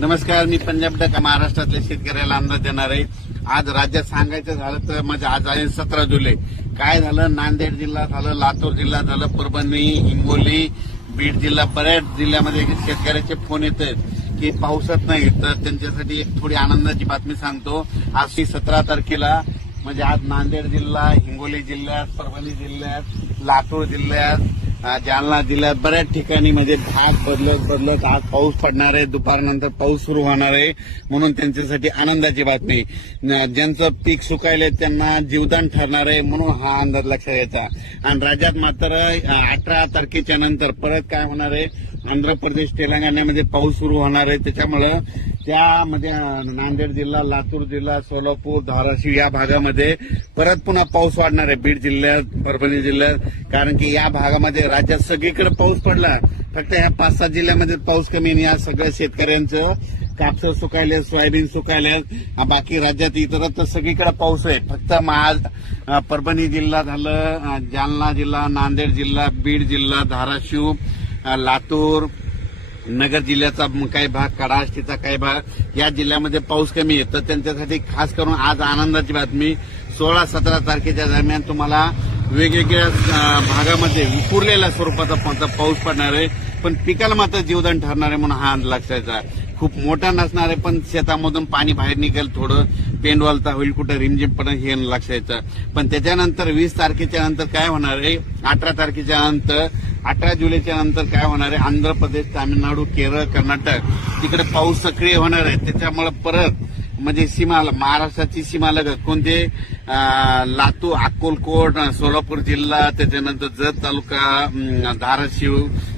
नमस्कार, मी पंजाब डक महाराष्ट्रातल्या शेतकऱ्याला अंदाज देणार आहे. आज राज्यात सांगायचं झालं तर म्हणजे आज आहे 17 जुलै. काय झालं, नांदेड जिल्हा झालं, लातूर जिल्हा झालं, परभणी, हिंगोली, बीड जिल्हा, बऱ्याच जिल्ह्यामध्ये शेतकऱ्याचे फोन येत आहेत की पाऊसच नाही. तर त्यांच्यासाठी एक थोडी आनंदाची बातमी सांगतो. आज 17 तारखेला म्हणजे आज नांदेड जिल्हा, हिंगोली जिल्ह्यात, परभणी जिल्ह्यात, लातूर जिल्ह्यात, जालना जिल्ह्यात बऱ्याच ठिकाणी म्हणजे भाग बदलत आज पाऊस पडणार आहे. दुपारनंतर पाऊस सुरू होणार आहे, म्हणून त्यांच्यासाठी आनंदाची बातमी. ज्यांचं पीक सुकायले त्यांना जीवदान ठरणार आहे, म्हणून हा अंदाज लक्षात घ्यायचा. आणि राज्यात मात्र 18 तारखेच्या नंतर परत काय होणार आहे, आंध्र प्रदेश, तेलंगणामध्ये पाऊस सुरू होणार आहे. त्याच्यामुळे त्यामध्ये नांदेड जिल्हा, लातूर जिल्हा, सोलापूर, धाराशिव या भागामध्ये परत पुन्हा पाऊस वाढणार आहे. बीड जिल्ह्यात, परभणी जिल्ह्यात, कारण की या भागामध्ये राज्यात सगळीकडे पाऊस पडला. फक्त या 5-7 जिल्ह्यामध्ये पाऊस कमी आहे. या सगळ्या शेतकऱ्यांचं कापसं सुकायले, सोयाबीन सुकायले. बाकी राज्यात इतरत्र सगळीकडे पाऊस आहे. फक्त परभणी जिल्हा झालं, जालना जिल्हा, नांदेड जिल्हा, बीड जिल्हा, धाराशिव, लातूर, नगर जिल्ह्याचा काही भाग, कडाष्टीचा काही भाग या जिल्ह्यामध्ये पाऊस कमी आहे. तर त्यांच्यासाठी खास करून आज आनंदाची बातमी. 16-17 तारखेच्या दरम्यान तुम्हाला वेगवेगळ्या भागामध्ये विखुरलेल्या स्वरूपाचा पाऊस पडणार आहे, पण पिकाला मात्र जीवदान ठरणार आहे, म्हणून हा लक्षाचा. खूप मोठा नसणार आहे, पण शेतामधून पाणी बाहेर निघेल, थोडं पेंडवालता होईल, कुठं रिमझिम पडेल हे लक्षायचं. पण त्याच्यानंतर 20 तारखेच्या नंतर काय होणार आहे, 18 तारखेच्या नंतर, 18 जुलैच्या नंतर काय होणार आहे, आंध्र प्रदेश, तामिळनाडू, केरळ, कर्नाटक तिकडे पाऊस सक्रिय होणार आहे. त्याच्यामुळे परत म्हणजे सीमाला, महाराष्ट्राची सीमालगत कोणते लातूर, अक्कलकोट, सोलापूर जिल्हा, त्याच्यानंतर जत तालुका, धाराशिव,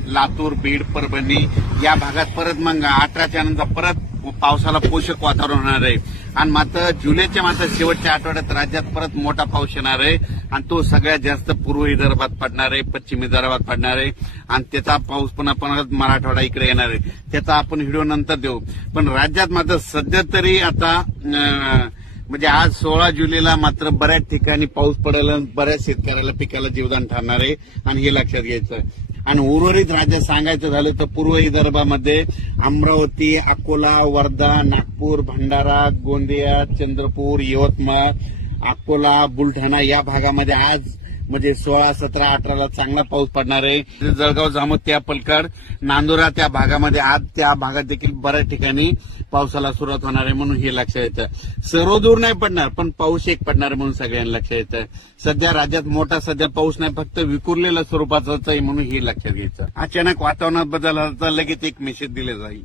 लातूर, बीड, परभणी या भागात परत मग 18च्या नंतर परत पावसाला पोषक वातावरण होणार आहे. आणि मात्र जुलैच्या मात्र शेवटच्या आठवड्यात राज्यात परत मोठा पाऊस येणार आहे, आणि तो सगळ्यात जास्त पूर्व विदर्भात पडणार आहे, पश्चिम विदर्भात पडणार आहे, आणि त्याचा पाऊस पुन्हा मराठवाडा इकडे येणार आहे. त्याचा आपण व्हिडिओ नंतर देऊ. पण राज्यात मात्र सध्या तरी आता म्हणजे आज 16 जुलैला मात्र बऱ्याच ठिकाणी पाऊस पडेल, बऱ्याच शेतकऱ्याला पिकाला जीवदान ठरणार आहे, आणि हे लक्षात घ्यायचं. आणि उर्वरित राज्यात सांगायचं झालं तर पूर्व विदर्भामध्ये अमरावती, अकोला, वर्धा, नागपूर, भंडारा, गोंदिया, चंद्रपूर, यवतमाळ, अकोला, बुलढाणा या भागामध्ये आज म्हणजे 16, 17, 18ला चांगला पाऊस पडणार आहे. जळगाव, जामोद, पलकाड, नांदुरा त्या भागामध्ये आज त्या भागात देखील बऱ्याच ठिकाणी पावसाला सुरुवात होणार आहे, म्हणून हे लक्षात येतं. सर्व दूर नाही पडणार, पण पाऊस एक पडणार म्हणून सगळ्यांना लक्षात येतं. सध्या राज्यात मोठा सध्या पाऊस नाही, फक्त विखुरलेल्या स्वरूपाचाच आहे, म्हणून हे लक्षात घ्यायचं. अचानक वातावरणात बदल झाला तर लगेच एक मेसेज दिले जाईल.